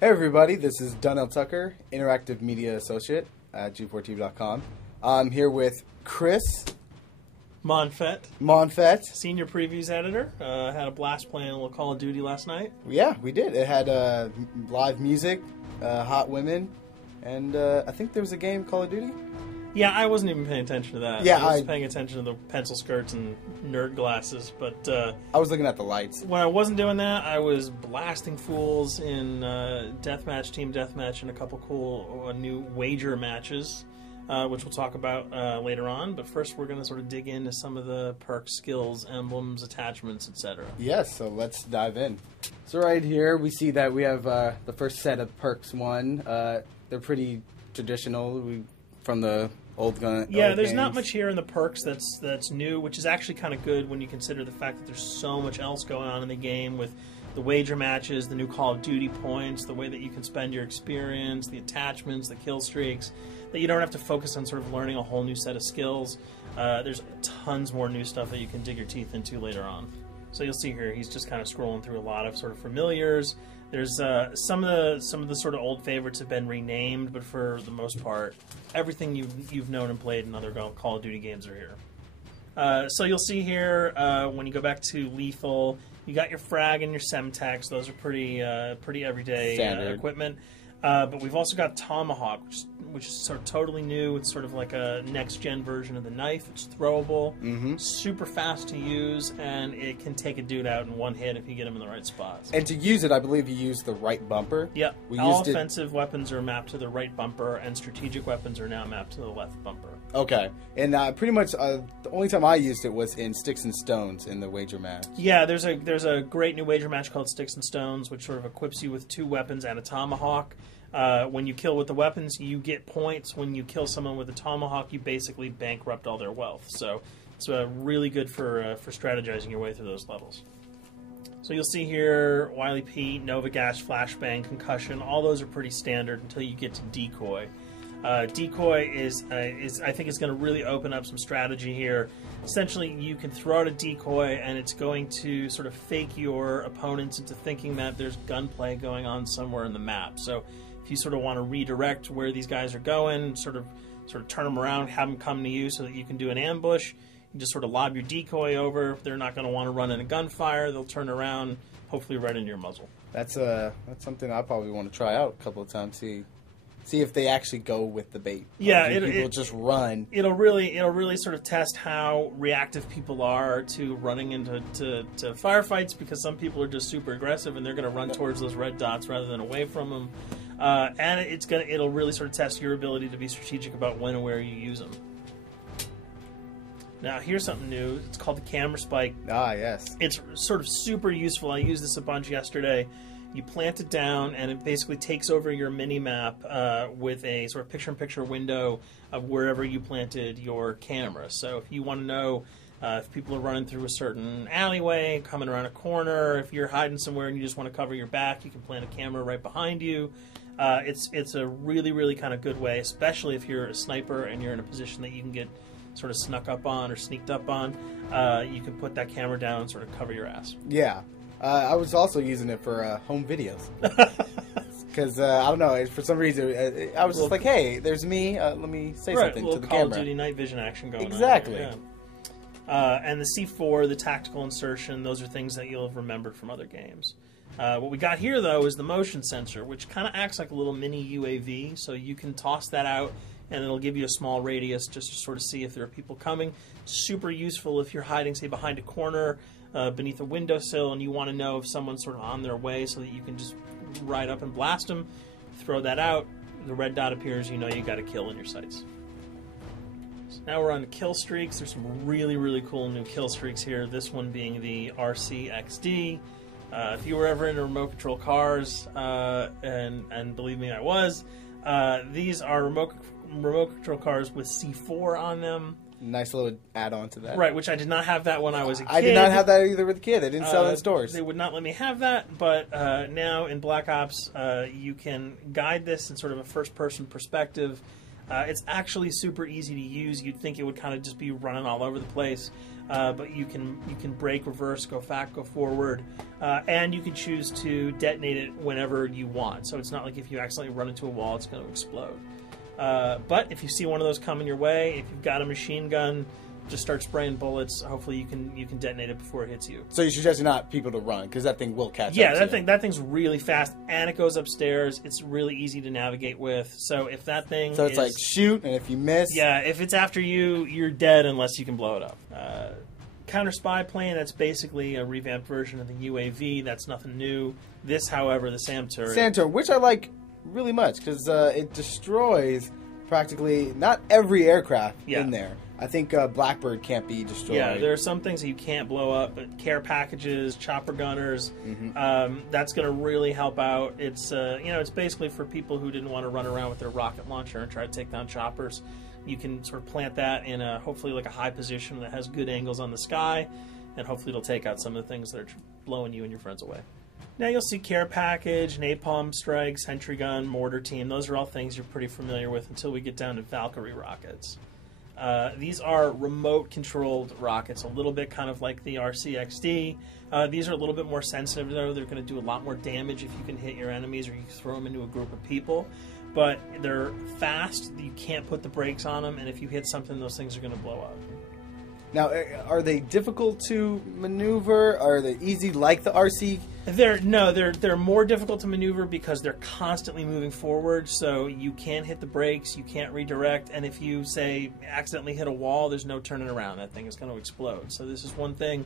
Hey everybody, this is Donnell Tucker, Interactive Media Associate at G4TV.com. I'm here with Chris Monfett, Senior Previews Editor. Had a blast playing a little Call of Duty last night. Yeah, we did. It had live music, hot women, and I think there was a game, Call of Duty? Yeah, I wasn't even paying attention to that. Yeah, I was paying attention to the pencil skirts and nerd glasses, but... I was looking at the lights. When I wasn't doing that, I was blasting fools in Deathmatch, Team Deathmatch, and a couple cool new wager matches, which we'll talk about later on. But first, we're going to sort of dig into some of the perks, skills, emblems, attachments, etc. Yes, so let's dive in. So right here, we see that we have the first set of perks one. They're pretty traditional from the old gun. Yeah, old there's games. not much here in the perks that's new, which is actually kind of good when you consider the fact that there's so much else going on in the game with the wager matches, the new Call of Duty points, the way that you can spend your experience, the attachments, the kill streaks, that you don't have to focus on sort of learning a whole new set of skills. There's tons more new stuff that you can dig your teeth into later on. So you'll see here, he's just kind of scrolling through a lot of sort of familiars. There's some of the sort of old favorites have been renamed, but for the most part, everything you've known and played in other Call of Duty games are here. So you'll see here when you go back to lethal, you got your frag and your semtex. Those are pretty everyday equipment. But we've also got tomahawk, which is sort of totally new. It's sort of like a next-gen version of the knife. It's throwable, super fast to use, and it can take a dude out in one hit if you get him in the right spots. And to use it, I believe you use the right bumper. Yep. All offensive weapons are mapped to the right bumper, and strategic weapons are now mapped to the left bumper. Okay. And pretty much the only time I used it was in Sticks and Stones in the wager match. Yeah, there's a great new wager match called Sticks and Stones, which sort of equips you with 2 weapons and a tomahawk. When you kill with the weapons, you get points. When you kill someone with a tomahawk, you basically bankrupt all their wealth. So it's really good for strategizing your way through those levels. So you'll see here, Wily Pete, Nova Gas, Flashbang, Concussion. All those are pretty standard until you get to Decoy. Decoy is I think is going to really open up some strategy here. Essentially, you can throw out a decoy, and it's going to sort of fake your opponents into thinking that there's gunplay going on somewhere in the map. So if you sort of want to redirect where these guys are going, sort of turn them around, have them come to you so that you can do an ambush, you just sort of lob your decoy over. If they're not going to want to run in a gunfire, they'll turn around, hopefully right into your muzzle. That's something I probably want to try out a couple of times. See if they actually go with the bait. Yeah, people just run. It'll really sort of test how reactive people are to running into firefights, because some people are just super aggressive and they're going to run towards those red dots rather than away from them. And it'll really sort of test your ability to be strategic about when and where you use them. Now, here's something new. It's called the camera spike. Ah, yes. It's sort of super useful. I used this a bunch yesterday. You plant it down, and it basically takes over your mini-map with a sort of picture-in-picture window of wherever you planted your camera. So if you want to know if people are running through a certain alleyway, coming around a corner, if you're hiding somewhere and you just want to cover your back, you can plant a camera right behind you. It's a really, really kind of good way, especially if you're a sniper and you're in a position that you can get sort of snuck up on or sneaked up on. You can put that camera down and sort of cover your ass. Yeah. I was also using it for home videos. Because, I don't know, for some reason, I was just like, hey, there's me, let me say something to the Call camera. of Duty night vision action going on. Exactly. Yeah. And the C4, the tactical insertion, those are things that you'll have remembered from other games. What we got here, though, is the motion sensor, which kind of acts like a little mini UAV, so you can toss that out, and it'll give you a small radius just to sort of see if there are people coming. Super useful if you're hiding, say, behind a corner, beneath a windowsill, and you want to know if someone's sort of on their way so that you can just ride up and blast them. Throw that out, the red dot appears, you know you got a kill in your sights. So now we're on the kill streaks. There's some really, really cool new kill streaks here, this one being the RCXD. If you were ever into remote control cars, and believe me, I was, these are remote control cars with C4 on them. Nice little add-on to that. Right, which I did not have that when I was a kid. I did not have that either with a kid. They didn't sell it in stores. They would not let me have that, but now in Black Ops, you can guide this in sort of a first-person perspective. It's actually super easy to use. You'd think it would kind of just be running all over the place. but you can brake, reverse, go back, go forward, and you can choose to detonate it whenever you want. So it's not like if you accidentally run into a wall, it's going to explode. But if you see one of those coming your way, if you've got a machine gun, just start spraying bullets. Hopefully you can detonate it before it hits you. So you suggest not people to run, because that thing will catch up Yeah, to you. that thing's really fast, and it goes upstairs. It's really easy to navigate with. So if that thing So it's like shoot, and if you miss... Yeah, if it's after you, you're dead unless you can blow it up. Counter spy plane, that's basically a revamped version of the UAV. That's nothing new. This, however, the SAM turret... SAM turret, which I like really much, because it destroys practically not every aircraft in there. I think Blackbird can't be destroyed. Yeah, there are some things that you can't blow up, but care packages, chopper gunners, that's going to really help out. It's it's basically for people who didn't want to run around with their rocket launcher and try to take down choppers. You can sort of plant that in hopefully like a high position that has good angles on the sky, and hopefully it'll take out some of the things that are blowing you and your friends away. Now you'll see care package, napalm strike, sentry gun, mortar team. Those are all things you're pretty familiar with until we get down to Valkyrie rockets. These are remote-controlled rockets, a little bit kind of like the RCXD. These are a little bit more sensitive, though. They're going to do a lot more damage if you can hit your enemies or you throw them into a group of people. But they're fast. You can't put the brakes on them, and if you hit something, those things are going to blow up. Now, are they difficult to maneuver? Are they easy like the RC? They're more difficult to maneuver because they're constantly moving forward, so you can't hit the brakes, you can't redirect, and if you, say, accidentally hit a wall, there's no turning around. That thing is going to explode. So this is one thing.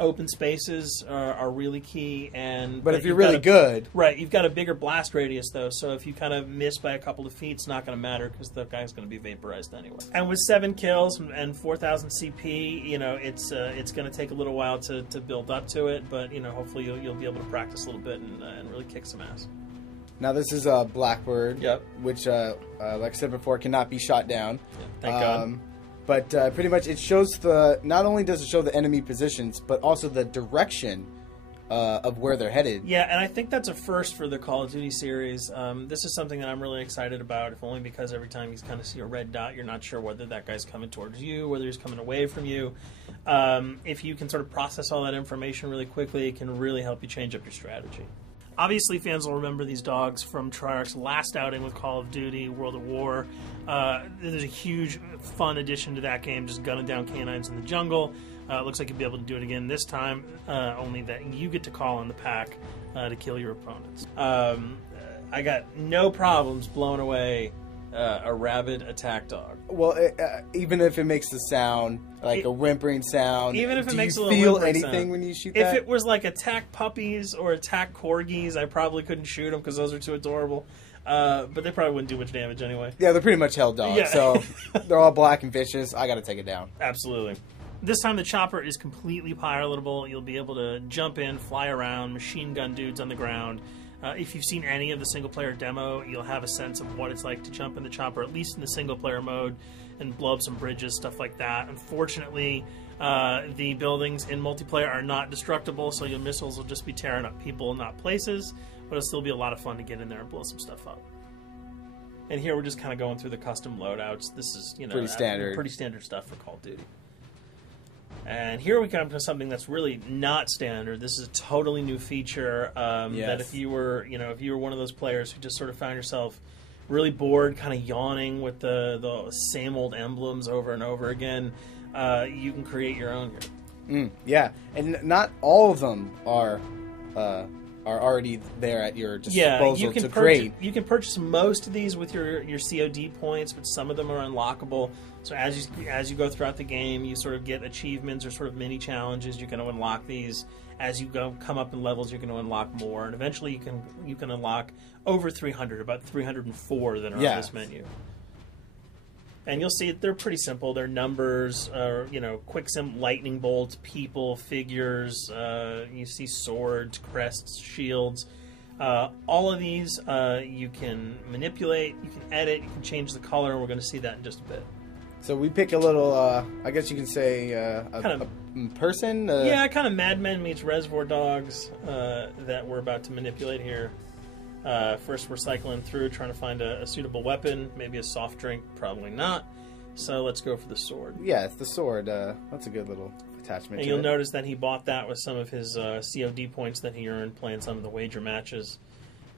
Open spaces are really key. But if you're really good... Right, you've got a bigger blast radius, though, so if you kind of miss by a couple of feet, it's not going to matter because the guy's going to be vaporized anyway. And with 7 kills and 4,000 CP, it's going to take a little while to build up to it, but hopefully you'll be able to practice a little bit and really kick some ass. Now this is a Blackbird, which, like I said before, cannot be shot down. Yeah, thank God. But pretty much it shows not only does it show the enemy positions, but also the direction of where they're headed. Yeah, and I think that's a first for the Call of Duty series. This is something that I'm really excited about, if only because every time you kind of see a red dot, you're not sure whether that guy's coming towards you, whether he's coming away from you. If you can sort of process all that information really quickly, it can really help you change up your strategy. Obviously, fans will remember these dogs from Treyarch's last outing with Call of Duty, World at War. There's a huge, fun addition to that game, just gunning down canines in the jungle. Looks like you'll be able to do it again this time, only that you get to call on the pack to kill your opponents. I got no problems blowing away a rabid attack dog. Well, even if it makes the sound, like a whimpering sound, even if it makes a little feel whimpering anything sound. when you shoot If that? it was like attack puppies or attack corgis, I probably couldn't shoot them because those are too adorable. But they probably wouldn't do much damage anyway. Yeah, they're pretty much held dogs, Yeah. so they're all black and vicious. I got to take it down. Absolutely. This time the chopper is completely pilotable. You'll be able to jump in, fly around, machine gun dudes on the ground. If you've seen any of the single-player demo, you'll have a sense of what it's like to jump in the chopper, at least in the single-player mode, and blow up some bridges, stuff like that. Unfortunately, the buildings in multiplayer are not destructible, so your missiles will just be tearing up people, not places, but it'll still be a lot of fun to get in there and blow some stuff up. And here we're just kind of going through the custom loadouts. This is, pretty standard stuff for Call of Duty. And here we come to something that's really not standard. This is a totally new feature that if you were one of those players who just sort of found yourself really bored, kind of yawning with the same old emblems over and over again, you can create your own here. Yeah, and not all of them are already there at your disposal to create. You can purchase most of these with your COD points, but some of them are unlockable. So as you go throughout the game, you sort of get achievements or sort of mini challenges. You're going to unlock these. As you come up in levels, you're going to unlock more, and eventually you can unlock over 300, about 304 that are on this menu. And you'll see they're pretty simple. They're numbers, quick lightning bolts, people, figures. You see swords, crests, shields. All of these you can manipulate, you can edit, you can change the color, and we're going to see that in just a bit. So we pick a little, I guess you can say, a person? Yeah, kind of Mad Men meets Reservoir Dogs that we're about to manipulate here. First we're cycling through, trying to find a suitable weapon, maybe a soft drink, probably not. So let's go for the sword. Yeah, it's the sword. That's a good little attachment And to you'll it. notice that he bought that with some of his COD points that he earned playing some of the wager matches.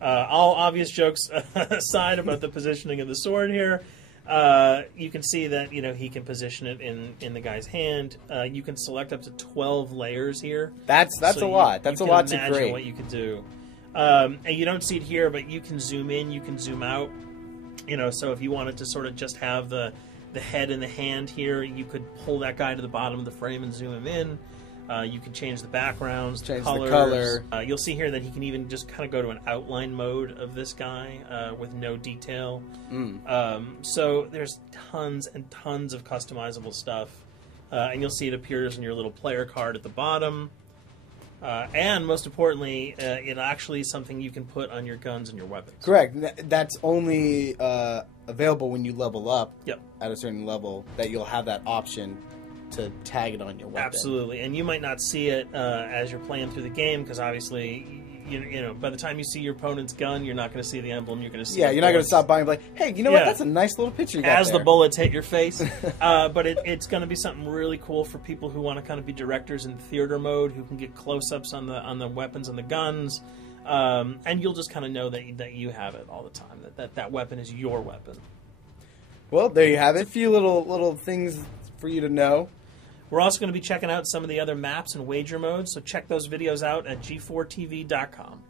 All obvious jokes aside about the positioning of the sword here, you can see that he can position it in the guy's hand. You can select up to 12 layers here. That's So a lot. That's a lot to imagine grade. what you could do. And you don't see it here, but you can zoom in, you can zoom out. So if you wanted to sort of just have the head and the hand here, you could pull that guy to the bottom of the frame and zoom him in. You can change the backgrounds, Change colors. the color. You'll see here that he can even just kind of go to an outline mode of this guy with no detail. So there's tons and tons of customizable stuff. And you'll see it appears in your little player card at the bottom. And most importantly, it actually is something you can put on your guns and your weapons. Correct. That's only available when you level up Yep. at a certain level, that you'll have that option to tag it on your weapon. Absolutely. And you might not see it as you're playing through the game, because obviously, by the time you see your opponent's gun, you're not going to see the emblem. You're going to see Yeah, the you're not going to bullets. stop by and be like, hey, you know what? That's a nice little picture you got As there. the bullets hit your face. But it's going to be something really cool for people who want to kind of be directors in theater mode, who can get close-ups on the weapons and the guns. And you'll just kind of know that you have it all the time, that weapon is your weapon. Well, there you have it. A few little things for you to know. We're also going to be checking out some of the other maps and wager modes, so check those videos out at g4tv.com.